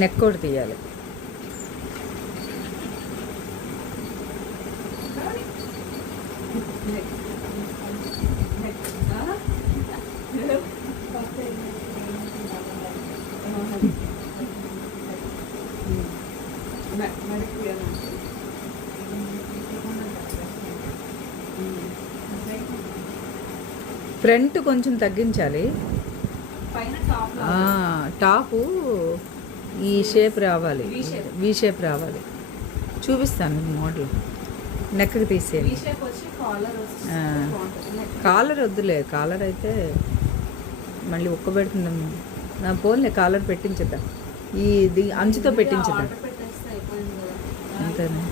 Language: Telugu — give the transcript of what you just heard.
నెక్ కూడా తీయాలి. ఫ్రంట్ కొంచెం తగ్గించాలి. టాపు ఈ షేప్ రావాలి, వి షేప్ రావాలి. చూపిస్తాను మోడల్. నెక్కి తీసేయండి. కాలర్ వద్దులే, కాలర్ అయితే మళ్ళీ ఉక్కబెడుతుందమ్మా. నా పోన్లే, కాలర్ పెట్టించేద్దాం. ఈ అంచుతో పెట్టించేద్దాం అంతేనా.